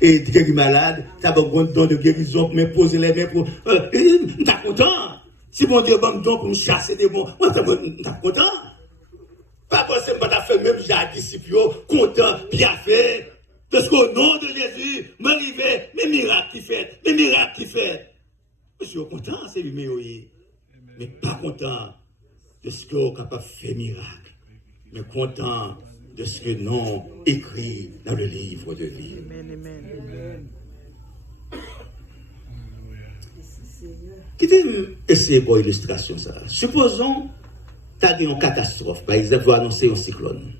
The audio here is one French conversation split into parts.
et guérir malade, ça va un don de guérison pour me poser les mains pour. T'es content? Si mon Dieu me don pour me chasser des bons, moi, t'es content? Pas forcément pas faire même j'ai disciple, content, bien fait. Parce qu'au nom de Jésus, m'arriver, mes miracles qui fait, mes miracles qui fait. Je suis content, c'est lui, mais pas content de ce qu'on est capable de faire miracle, mais content de ce que non écrit dans le livre de vie. Amen. Qui essayer pour illustration ça? Supposons que tu as une catastrophe, par exemple, pour annoncer un cyclone.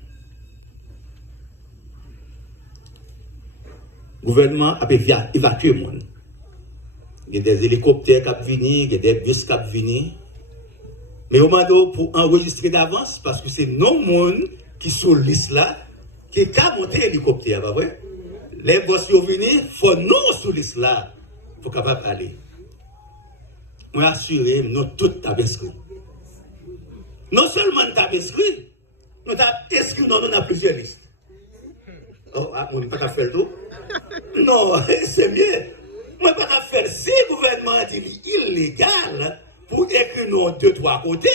Le gouvernement a évacué le monde. Il y a des hélicoptères qui viennent, il y a des bus qui viennent. Mais au moment pour enregistrer d'avance, parce que c'est non monde qui sont liste là, qui est monter l'hélicoptère, pas vrai? Les boss qui viennent, il faut non sur liste là, pour capable aller. Moi assuré, nous tous t'avons inscrit. Non seulement nous t'avons inscrit, nous t'avons inscrit, non, nous avons plusieurs listes. Oh, on ne peut pas faire le tout. Non, c'est mieux. Moi, je ne peux pas faire si le gouvernement dit illégal pour écrire nos 2-3 côtés.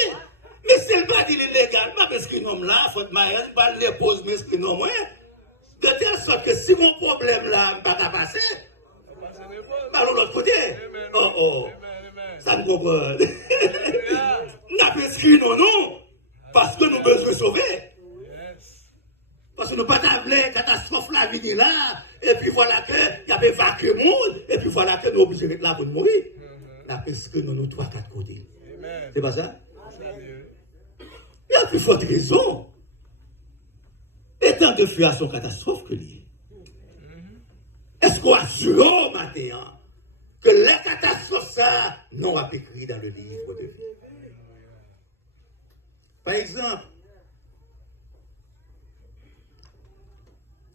Mais si le pas dit illégal, je vais inscrire nom là, il faut que je ne pas les pose, mais inscrire nom. De telle sorte que si mon problème là, je ne peux pas passer, je vais l'autre côté. Oh, ça me comprend. Nous avons inscrit non, parce que nous avons besoin de sauver. Parce que nous pas d'avler catastrophe là, venir là, et puis voilà que y avait évacué le monde, et puis voilà que nous sommes obligés d'être là pour mourir. Là, parce que nous 3-4 côtés. C'est pas ça? Il y a plus forte raison. Étant de faire à son catastrophe que lui. Est-ce qu'on assure au matin que les catastrophes ça n'ont pas écrit dans le livre de vie? Par exemple,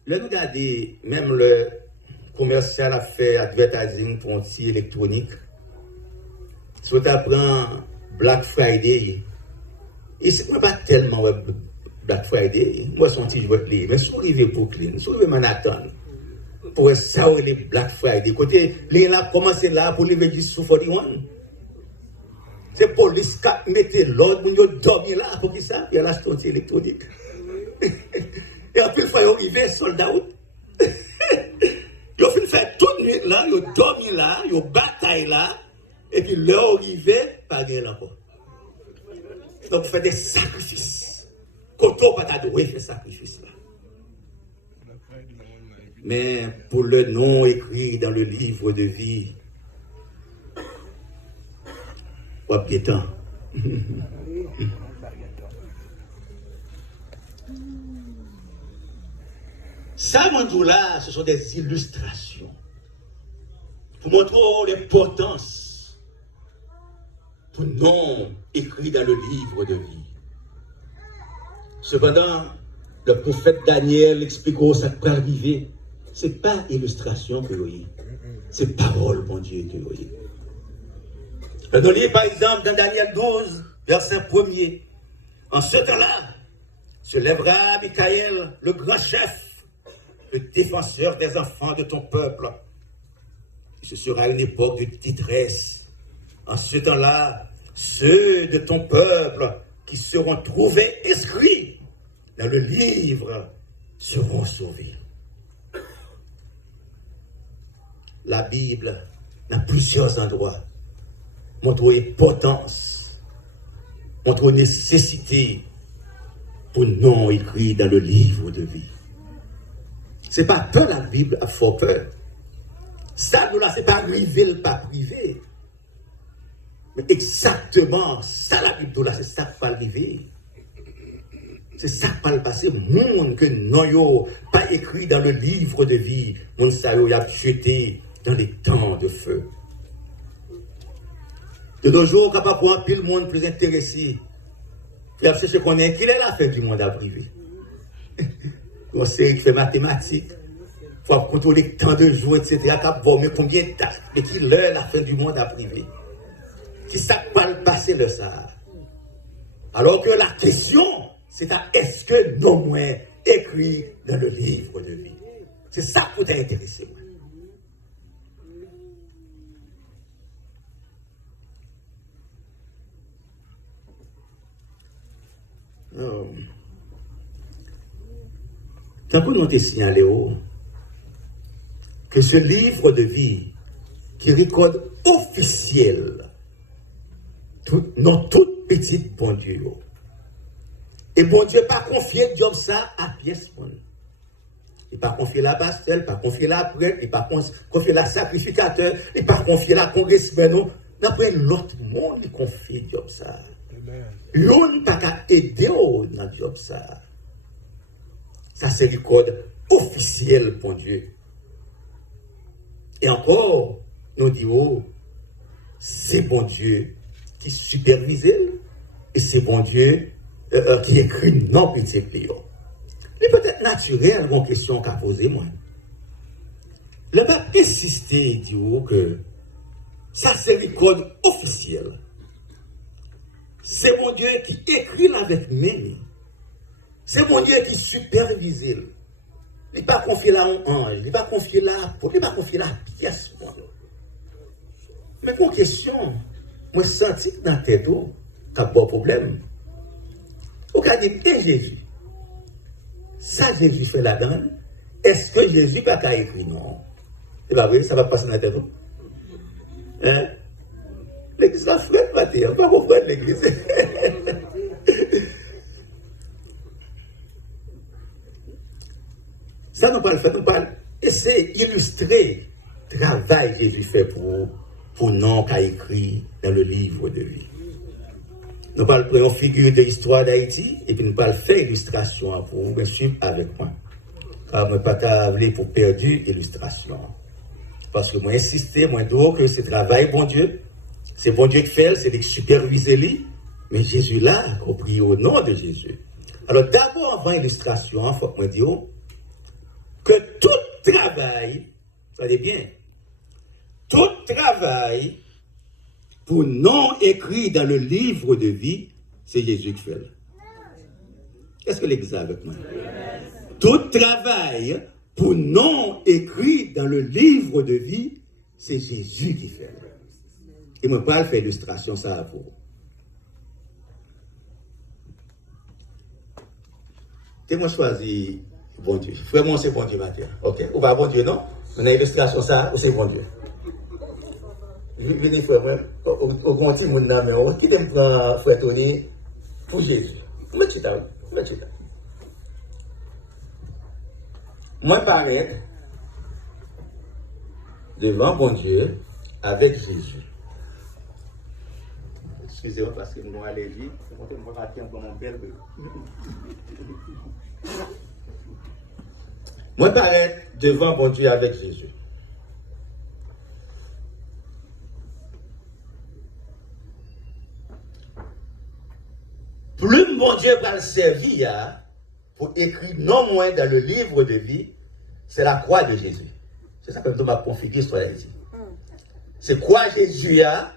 là, nous regardons, même le commercial a fait advertising pour un petit électronique. Si tu apprends Black Friday, et c'est pas tellement Black Friday, moi, son petit jouet, mais si vous arrivez Brooklyn, si vous arrivez Manhattan, pour ça, les Black Friday, côté, les là, commencez là pour lever du sous 41. C'est pour les cap mettre l'ordre, pour nous dormir là, pour qui ça? Il y a la station électronique. Et après, il faut arriver, soldat. Ils ont fait toute nuit là, ils ont dormi là, ils ont bataille là, et puis leur arrivé, pas rien encore. Donc, il fait des sacrifices. Quand on va t'adorer, faire sacrifice là. Mais pour le nom écrit dans le livre de vie, pas bien temps. Ça, là, ce sont des illustrations pour montrer l'importance pour nom écrit dans le livre de vie. Cependant, le prophète Daniel explique ça peut arriver. Ce n'est pas illustration que vous c'est parole, mon Dieu, que vous voyez. Nous lisons par exemple dans Daniel 12, verset 1er. En ce temps-là, se lèvera Michael, le grand chef, le défenseur des enfants de ton peuple. Ce sera une époque de détresse. En ce temps-là, ceux de ton peuple qui seront trouvés inscrits dans le livre seront sauvés. La Bible, dans plusieurs endroits, montre l'importance, montre la nécessité pour non écrit dans le livre de vie. Ce n'est pas peur la Bible a fort peur. Ça, nous là, ce n'est pas privé, pas privé. Mais exactement, ça, la Bible, là, c'est ça qui va arriver. C'est ça qui va passer. Monde que non, pas écrit dans le livre de vie. Monde ça, il a jeté dans les temps de feu. De nos jours, quand on a pile monde plus intéressé, il a cherché qu'on est qu'il est la fin du monde à privé. On sait qu'il fait mathématiques, il faut contrôler tant de jours, etc. Mais combien de tâches, et qui l'heure la fin du monde à privé. Qui ça va le passer le ça. Alors que la question, c'est est-ce que non moins écrit dans le livre de vie. C'est ça qui t'a intéressé. Tant que nous t'ai signalé que ce livre de vie qui recorde officiel dans toute petite bon Dieu. Et bon Dieu pas confié job ça à pièce. Il pas confié la pasteur, il pas confié la prêtre, il pas confié la sacrificateur, il pas confié la congressman. Non, d'après l'autre monde il confie job ça. L'on pas qu'à aider dans job ça. Ça c'est le code officiel pour Dieu. Et encore, nous disons, c'est bon Dieu qui supervise et c'est bon Dieu qui écrit non petit client. C'est peut-être naturel une question qu'a posée moi. Le pape insisté et dit que ça c'est le code officiel. C'est mon Dieu qui écrit avec main. C'est mon Dieu qui supervise. Il n'est pas confié là en ange, il n'est pas confié là, il n'est pas confié là pièce. Mais pour question, moi je sens dans la tête qu'il y a un problème. Au cas dit, et Jésus, ça Jésus fait là-dedans, est-ce que Jésus n'a pas écrit non? C'est pas vrai, ça va passer dans la tête. Hein? L'église la frère, on ne va pas comprendre l'église. Ça nous parle, essayer d'illustrer le travail que Jésus fait pour nous qu'a écrit dans le livre de vie. Nous parlons de une figure de l'histoire d'Haïti et puis nous parlons faire illustration pour vous suivre avec moi. Car je ne pas parler pour perdu illustration. Parce que moi insister, moi dire que ce travail, bon Dieu, c'est bon Dieu qui fait, c'est de superviser lui, mais Jésus là, compris au nom de Jésus. Alors d'abord, avant l'illustration, il faut que je dise que tout travail, regardez bien, tout travail pour non écrit dans le livre de vie, c'est Jésus qui fait. Est-ce que l'église est avec moi? Tout travail pour non écrit dans le livre de vie, c'est Jésus qui fait. Et moi, pas faire illustration ça pour vous. Moi choisi bon Dieu. Vraiment, c'est bon Dieu, Mathieu. Ok. Ou pas bon Dieu, non? On a illustration ça, ou c'est bon Dieu. Venez, frère, au grand petit monde, mais qui t'aime prendre frère Tony pour Jésus? Mettez ça. Moi, paraître devant bon Dieu avec Jésus. Excusez-moi parce que nous allons vite. Je vais vous raconter un peu mon bel bébé. Moi, paraître devant bon Dieu avec Jésus. Plus mon Dieu va le servir pour écrire non moins dans le livre de vie, c'est la croix de Jésus. C'est ça que je m'a configurer sur la vie. C'est quoi Jésus a,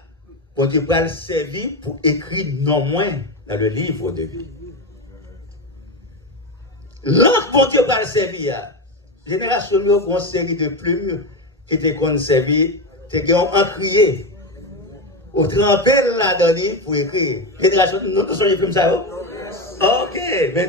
mon Dieu va le servir pour écrire non moins dans le livre de vie. L'autre mon Dieu va le servir, génération nous a une série de plumes qui étaient conservées, qui ont crié. Au trempé là-dedans pour écrire. Génération, nous sommes les plumes ça. Ok, mais